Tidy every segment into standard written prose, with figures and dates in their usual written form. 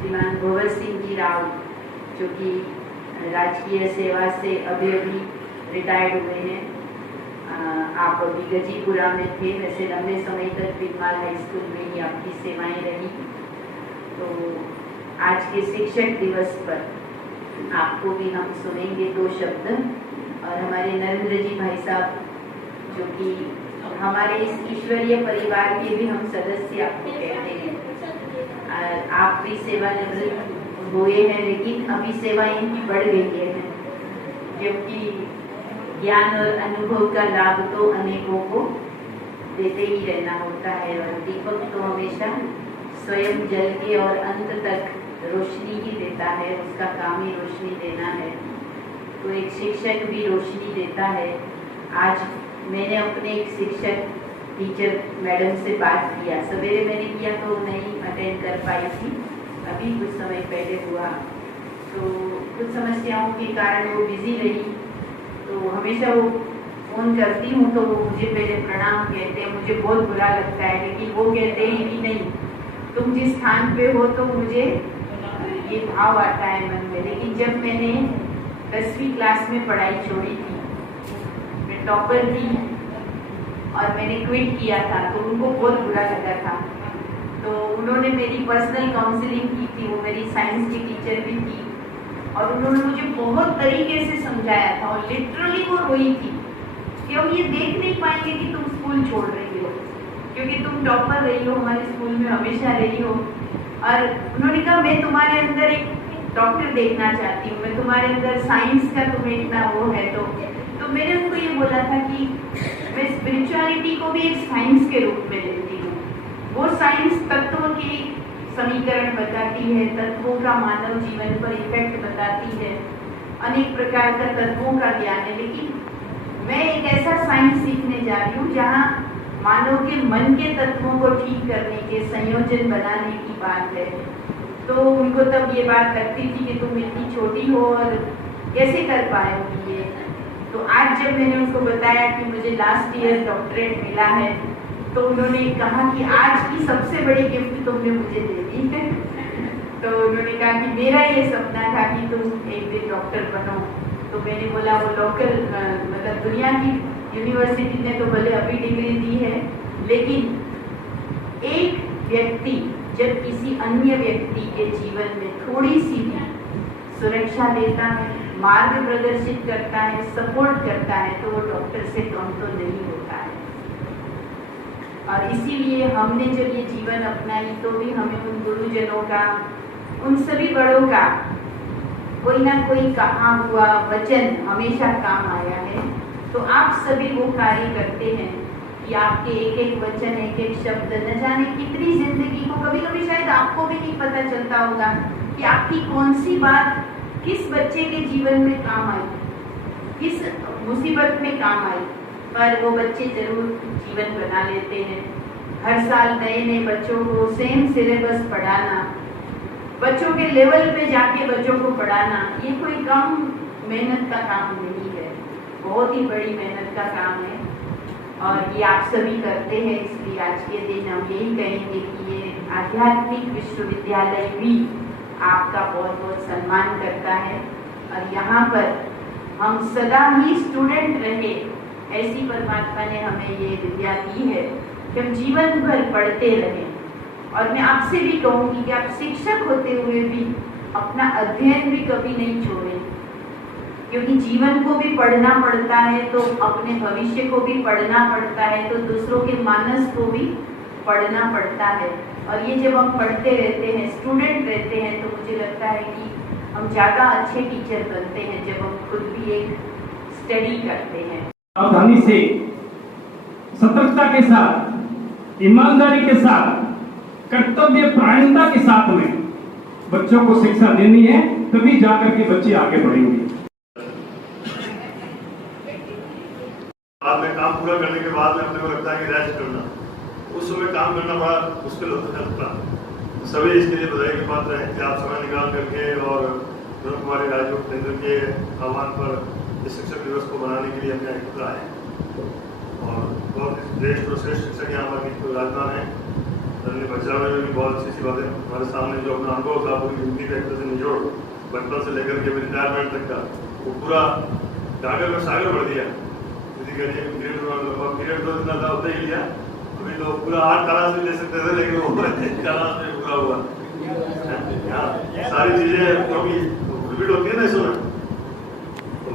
श्रीमान भंवर सिंह जी राव, जो कि राजकीय सेवा से अभी रिटायर्ड हुए हैं। आप अभी गजीपुरा में थे, वैसे लंबे समय तक बिरमाल हाई स्कूल में ही आपकी सेवाएं रही। तो आज के शिक्षक दिवस पर आपको भी हम सुनेंगे 2 शब्द, और हमारे नरेंद्र जी भाई साहब, जो कि हमारे इस ईश्वरीय परिवार के भी हम सदस्य आपको कहते हैं। आप भी सेवानिवृत्त हुए हैं, लेकिन अभी सेवा इनकी बढ़ गई है, क्योंकि ज्ञान और अनुभव का लाभ तो अनेकों को देते ही रहना होता है। और दीपक तो हमेशा स्वयं जल के और अंत तक रोशनी ही देता है, उसका काम ही रोशनी देना है। तो एक शिक्षक भी रोशनी देता है। आज मैंने अपने एक शिक्षक टीचर मैडम से बात किया, सवेरे मैंने किया तो नहीं अटेंड कर पाई थी, अभी कुछ समय पहले हुआ। तो कुछ समस्याओं के कारण वो बिजी रही, तो हमेशा वो फ़ोन करती हूँ तो वो मुझे पहले प्रणाम कहते हैं, मुझे बहुत बुरा लगता है, लेकिन वो कहते हैं कि नहीं, तुम जिस स्थान पे हो तो मुझे ये भाव आता है मन में। लेकिन जब मैंने 10वीं क्लास में पढ़ाई छोड़ी थी, मैं टॉपर थी और मैंने क्विट किया था, तो उनको बहुत बुरा लगा था। तो उन्होंने मेरी पर्सनल काउंसलिंग की थी, वो मेरी साइंस की टीचर भी थी, और उन्होंने मुझे बहुत तरीके से समझाया था, और लिटरली वो रोई थी कि हम ये देख नहीं पाएंगे कि तुम स्कूल छोड़ रही हो, क्योंकि तुम टॉपर रही हो, हमारे स्कूल में हमेशा रही हो। और उन्होंने कहा मैं तुम्हारे अंदर एक डॉक्टर देखना चाहती हूँ, मैं तुम्हारे अंदर साइंस का तुम्हें इतना वो है। तो मैंने उनको ये बोला था कि मैं स्पिरिचुअलिटी को भी एक साइंस के रूप में लेती हूँ। वो साइंस तत्वों की समीकरण बताती है, तत्वों का मानव जीवन पर इफेक्ट बताती है, अनेक प्रकार का तत्वों का ज्ञान है। लेकिन मैं एक ऐसा साइंस सीखने जा रही हूँ जहाँ मानव के मन के तत्वों को ठीक करने के संयोजन बनाने की बात है। तो उनको तब ये बात लगती थी कि तुम इतनी छोटी हो और कैसे कर पाओगी ये। तो आज जब मैंने उनको बताया कि मुझे लास्ट ईयर डॉक्टरेट मिला है, तो उन्होंने कहा कि आज की सबसे बड़ी गिफ्ट तुमने मुझे दे दी है। तो उन्होंने कहा कि मेरा ये सपना था कि तुम एक दिन डॉक्टर बनो। तो मैंने बोला वो लोकल मतलब दुनिया की यूनिवर्सिटी ने तो भले अभी डिग्री दी है, लेकिन एक व्यक्ति जब किसी अन्य व्यक्ति के जीवन में थोड़ी सी भी सुरक्षा देता है, मार्ग प्रदर्शित करता है, सपोर्ट करता है, तो वो डॉक्टर से कम तो नहीं होता है। और इसीलिए हमने जब ये जीवन अपनाई तो भी हमें उन गुरुजनों का, उन सभी बड़ों का कोई ना कोई कहा हुआ वचन हमेशा काम आया है। तो आप सभी वो कार्य करते हैं कि आपके एक एक वचन, एक एक शब्द न जाने कितनी जिंदगी को, कभी कभी शायद आपको भी नहीं पता चलता होगा कि आपकी कौन सी बात किस बच्चे के जीवन में काम आई, किस मुसीबत में काम आई, पर वो बच्चे जरूर जीवन बना लेते हैं। हर साल नए नए बच्चों को सेम सिलेबस पढ़ाना, बच्चों के लेवल पे जाके बच्चों को पढ़ाना, ये कोई कम मेहनत का काम नहीं है, बहुत ही बड़ी मेहनत का काम है। और ये आप सभी करते हैं, इसलिए आज के दिन हम यही कहेंगे कि ये आध्यात्मिक विश्वविद्यालय भी आपका बहुत बहुत सम्मान करता है। और यहाँ पर हम सदा ही स्टूडेंट रहे, ऐसी परमात्मा ने हमें ये विद्या दी है कि हम जीवन भर पढ़ते रहें। और मैं आपसे भी कहूँगी कि आप शिक्षक होते हुए भी अपना अध्ययन भी कभी नहीं छोड़ें, क्योंकि जीवन को भी पढ़ना पड़ता है, तो अपने भविष्य को भी पढ़ना पड़ता है, तो दूसरों के मानस को भी पढ़ना पड़ता है। और ये जब हम पढ़ते रहते हैं, स्टूडेंट रहते हैं, तो मुझे लगता है कि हम ज़्यादा अच्छे टीचर बनते हैं जब हम खुद भी एक स्टडी करते हैं। सावधानी से, सतर्कता के साथ, ईमानदारी के साथ, कर्तव्य परायणता के साथ में बच्चों को शिक्षा देनी है, तभी जाकर के बच्चे आगे बढ़ेंगे। बाद में काम पूरा करने के बाद में अपने को लगता है कि रेस्ट करना, उस समय काम करना बड़ा मुश्किल होता है। सभी इसके लिए बधाई के पात्र हैं कि आप समय निकाल करके और धर्म कुमारी राजू केंद्र के आह्वान पर इस शिक्षक दिवस को मनाने के लिए अपने एकत्र आए। और बहुत श्रेष्ठ और श्रेष्ठ शिक्षक यहाँ पर विराजमान हैं। ने बचाने में भी बहुत अच्छी बात है। हमारे सामने जो अपना अनुभव था पूरी जिंदगी का एक तरह से निचोड़, बचपन से लेकर के रिटायरमेंट तक का, वो पूरा कागज में सागर भर दिया। किसी का पीरियड तो इतना था उतना ही लिया, अभी तो पूरा 8 क्लास भी ले सकते थे, लेकिन वो क्लास में पूरा हुआ। सारी चीजें कभी रिपीट होती है ना इसमें, तो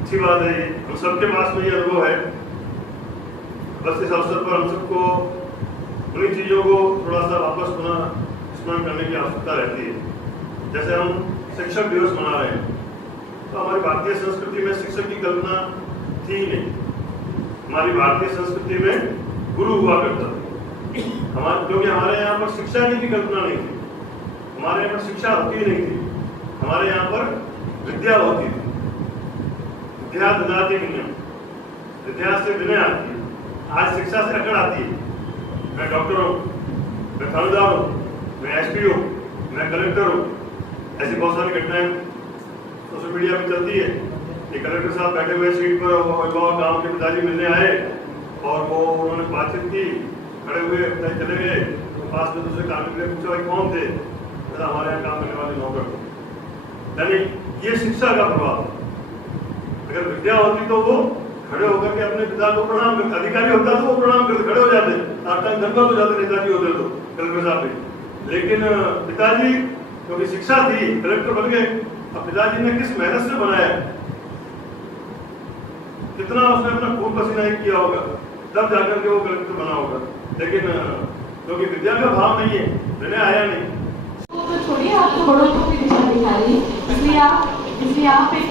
अच्छी बात है। हम सबके पास में ये अनुभव है। बस इस अवसर पर हम सबको उन्हीं चीजों को थोड़ा सा वापस पुनः स्मरण करने की आवश्यकता रहती है। जैसे हम शिक्षक दिवस मना रहे हैं, तो हमारी भारतीय संस्कृति में शिक्षक की कल्पना थी ही नहीं। हमारी भारतीय संस्कृति में गुरु हुआ करता था, क्योंकि हमारे यहाँ पर शिक्षा की भी कल्पना नहीं थी, हमारे यहाँ पर शिक्षा होती ही नहीं थी, हमारे यहाँ पर विद्या होती थी। विद्या ददाति विनयम, विद्या से विनय आती है। आज शिक्षा से अकड़ आती है। मैं डॉक्टर हूँ, मैं थानेदार हूँ, मैं एसपी हूँ, मैं कलेक्टर हूँ। ऐसी बहुत सारी घटनाएं सोशल मीडिया पे चलती है कि कलेक्टर साहब बैठे हुए सीट पर, गांव के पिताजी मिलने आए और वो उन्होंने बातचीत की, खड़े हुए चले गए, पास में दूसरे काम के लिए पूछा भाई कौन थे, हमारे यहाँ काम करने वाले नौकर थे। यानी ये शिक्षा का प्रभाव। अगर विद्या होती तो वो खड़े होकर के अपने पिता को प्रणाम करते, अधिकारी होता तो वो प्रणाम करते, खड़े हो जाते, धनबाद हो जाते नेताजी होते तो कलेक्टर साहब भी। लेकिन पिताजी क्योंकि शिक्षा थी, कलेक्टर बन गए। अब पिताजी ने किस मेहनत से बनाया, कितना उसने अपना खून पसीना एक किया होगा, तब जाकर के वो कलेक्टर बना होगा। लेकिन क्योंकि विद्या का भाव नहीं है, मैंने आया नहीं। तो छोड़िए, आप तो बड़ों को भी दिशा दिखा रही, इसलिए आप एक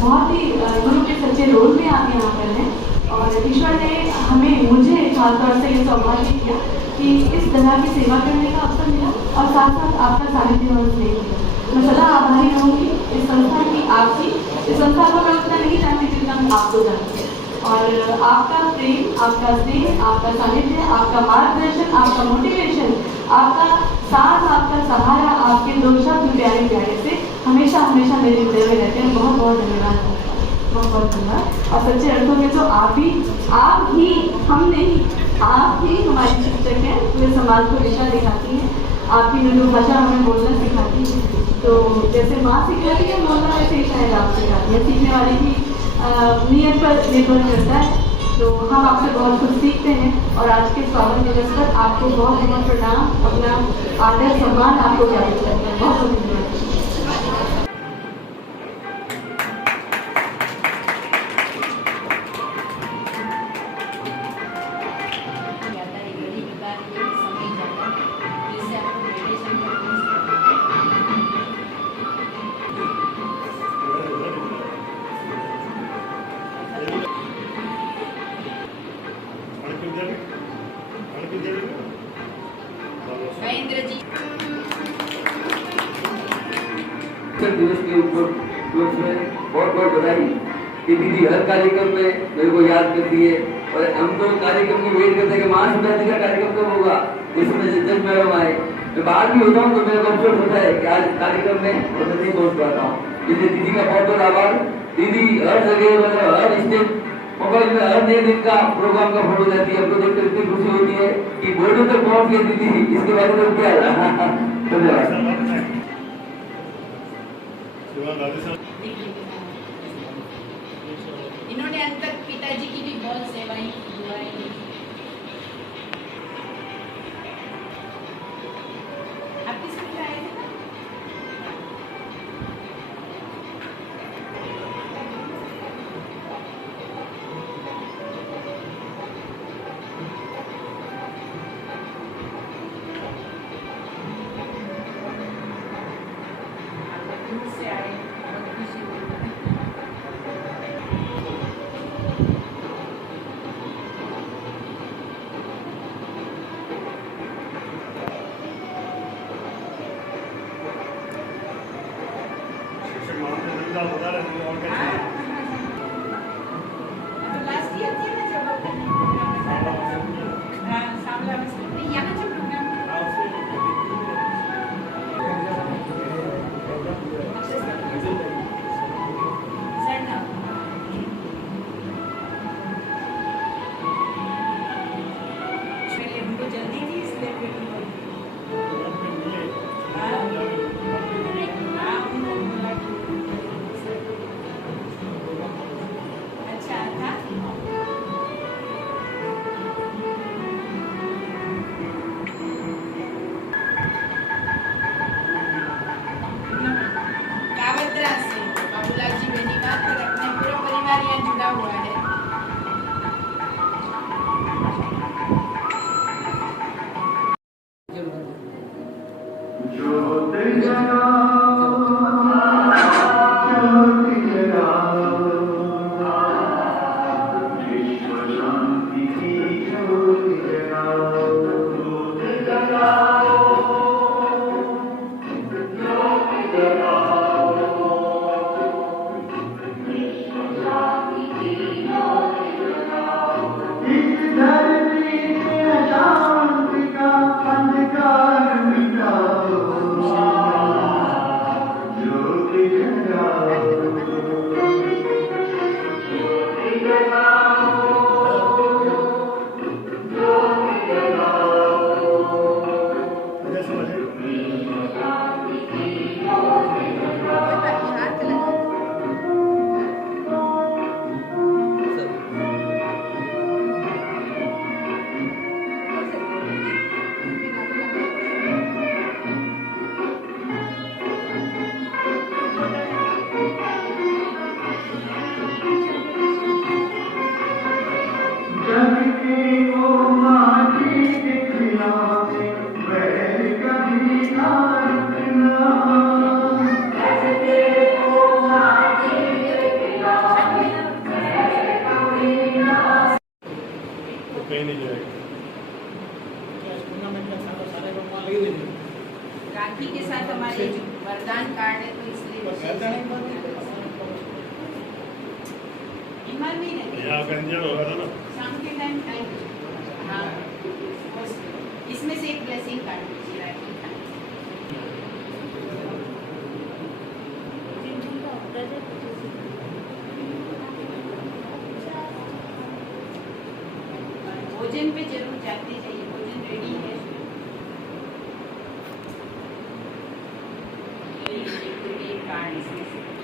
बहुत ही गुरु के सच्चे रोल में आप यहाँ पर हैं। और ईश्वर ने मुझे खासतौर से ये सौभाग्य किया कि इस तरह की सेवा करने का अवसर मिला और साथ साथ आपका सानिध्य और स्नेह मिला। मैं सदा आभारी रहूँगी इस संस्था की, आपकी। इस संस्था को मैं उतना नहीं जानती जितना मैं आपको जानती हूँ। और आपका प्रेम, आपका स्नेह, आपका सानिध्य, आपका मार्गदर्शन, आपका मोटिवेशन, आपका साथ, आपका सहारा, आपके दो शब्द प्यारे प्यारे से हमेशा हमेशा मेरे हृदय में रहते हैं। बहुत बहुत धन्यवाद, बहुत बहुत धन्यवाद। और सच्चे अर्थों में तो आप ही, हम नहीं, आप ही हमारी शिक्षक हैं, पूरे समाज को दिशा दिखाती हैं। आप ही जो भाषा हमें बोलना सिखाती है, तो जैसे माँ सिखाती है बोलना, वैसे ही शायद आप सिखाती है। सीखने वाले की नियत पर निर्भर करता है। तो हम आपसे बहुत कुछ सीखते हैं। और आज के स्वागत दिवस पर आपको बहुत बहुत प्रणाम, अपना आदर सम्मान आपको ज्ञापित करते हैं। बहुत बहुत धन्यवाद। दिवस के ऊपर बहुत बहुत बधाई कि दीदी हर कार्यक्रम में मेरे को याद करती है। और हम तो कार्यक्रम की वेट करते हैं कि महाशिवरात्रि का कार्यक्रम कब होगा, उसमें जज मैडम आए। मैं बाहर भी होता हूँ तो मेरे को अफसोस होता है कि आज कार्यक्रम में मैं नहीं पहुँच पाता हूँ। इसलिए दीदी का बहुत बहुत आभार। दीदी हर जगह, मतलब हर स्टेज, मोबाइल में हर नए दिन का प्रोग्राम का फोटो जाती है। हमको देखकर इतनी खुशी होती है कि बोर्डों तक पहुँच गई दीदी। इसके बारे में क्या धन्यवाद। इन्होंने अंत तक पिताजी की भी बहुत सेवाएं दुआएं की। आप किस में आए थे? दूर से आए, बहुत खुशी हुई। बता रहे थे और क्या लास्ट ईयर थे ना जब सामला में यहाँ जब प्रोग्राम जल्दी थी इसलिए कहीं नहीं जाएगा। राखी के साथ हमारे जो वरदान कार्ड है तो इसलिए हिमाल में नहीं यहाँ गंजन हो रहा था ना। शाम के टाइम हाँ इसमें से एक ब्लेसिंग कार्ड दीजिए राखी का। भोजन पे जरूर जाते जाइए, भोजन रेडी है। कार्ड इसमें से